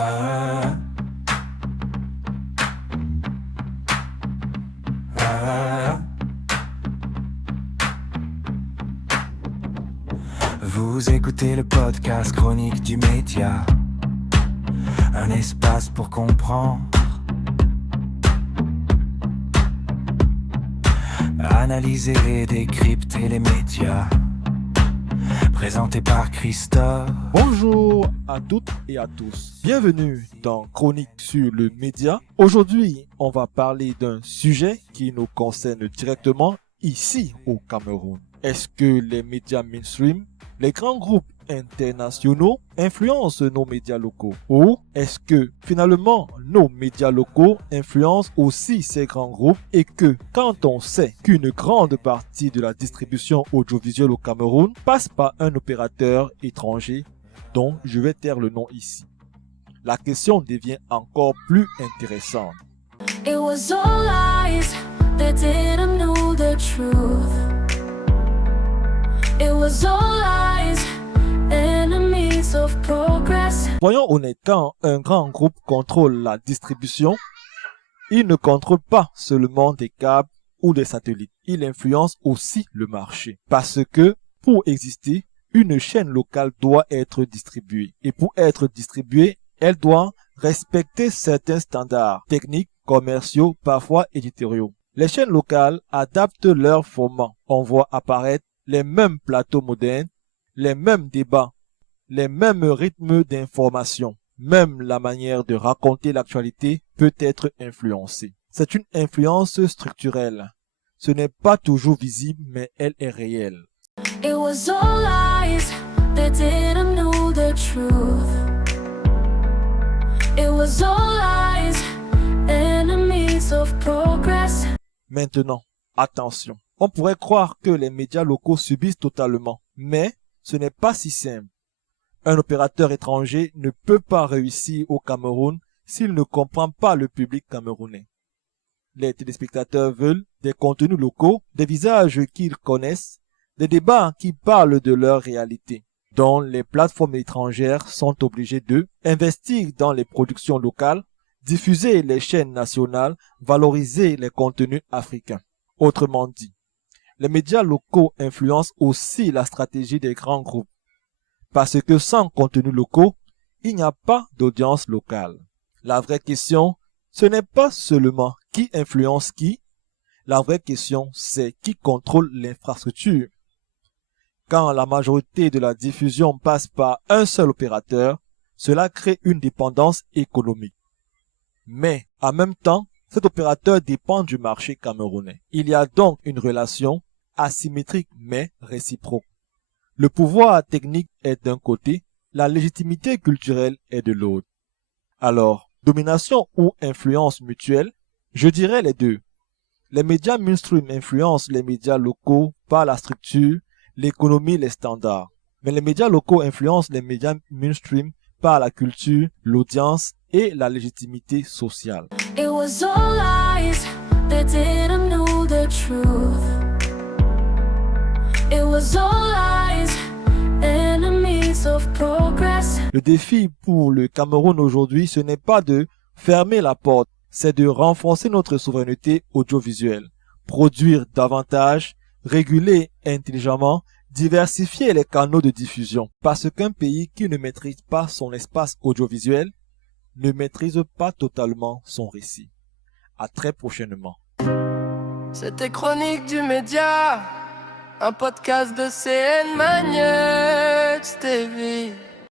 Ah, ah. Vous écoutez le podcast Chronique du Média, un espace pour comprendre, analyser et décrypter les médias. Présenté par Christophe. Bonjour à toutes et à tous. Bienvenue dans Chronique sur le média. Aujourd'hui, on va parler d'un sujet qui nous concerne directement ici au Cameroun. Est-ce que les médias mainstream, les grands groupes internationaux influencent nos médias locaux? Ou est-ce que finalement nos médias locaux influencent aussi ces grands groupes et que quand on sait qu'une grande partie de la distribution audiovisuelle au Cameroun passe par un opérateur étranger dont je vais taire le nom ici, la question devient encore plus intéressante. It was all lies, they didn't know the truth. It was all lies, enemies of progress. Voyons honnête, quand un grand groupe contrôle la distribution, il ne contrôle pas seulement des câbles ou des satellites, il influence aussi le marché. Parce que pour exister, une chaîne locale doit être distribuée. Et pour être distribuée, elle doit respecter certains standards techniques, commerciaux, parfois éditoriaux. Les chaînes locales adaptent leur format. On voit apparaître les mêmes plateaux modernes, les mêmes débats, les mêmes rythmes d'information. Même la manière de raconter l'actualité peut être influencée. C'est une influence structurelle. Ce n'est pas toujours visible, mais elle est réelle. It was all lies, they didn't know the truth. It was all lies, enemies of progress. Maintenant, attention. On pourrait croire que les médias locaux subissent totalement, mais ce n'est pas si simple. Un opérateur étranger ne peut pas réussir au Cameroun s'il ne comprend pas le public camerounais. Les téléspectateurs veulent des contenus locaux, des visages qu'ils connaissent, des débats qui parlent de leur réalité, dont les plateformes étrangères sont obligées de investir dans les productions locales, diffuser les chaînes nationales, valoriser les contenus africains. Autrement dit, les médias locaux influencent aussi la stratégie des grands groupes. Parce que sans contenu locaux, il n'y a pas d'audience locale. La vraie question, ce n'est pas seulement qui influence qui. La vraie question, c'est qui contrôle l'infrastructure. Quand la majorité de la diffusion passe par un seul opérateur, cela crée une dépendance économique. Mais, en même temps, cet opérateur dépend du marché camerounais. Il y a donc une relation asymétrique mais réciproque. Le pouvoir technique est d'un côté, la légitimité culturelle est de l'autre. Alors, domination ou influence mutuelle? Je dirais les deux. Les médias mainstream influencent les médias locaux par la structure, l'économie, les standards. Mais les médias locaux influencent les médias mainstream par la culture, l'audience et la légitimité sociale. It was all lies, they didn't know the truth. It was all lies, enemies of progress. Le défi pour le Cameroun aujourd'hui, ce n'est pas de fermer la porte, c'est de renforcer notre souveraineté audiovisuelle, produire davantage, réguler intelligemment, diversifier les canaux de diffusion. Parce qu'un pays qui ne maîtrise pas son espace audiovisuel ne maîtrise pas totalement son récit. À très prochainement. C'était Chronique du Média, un podcast de CN Magnet TV.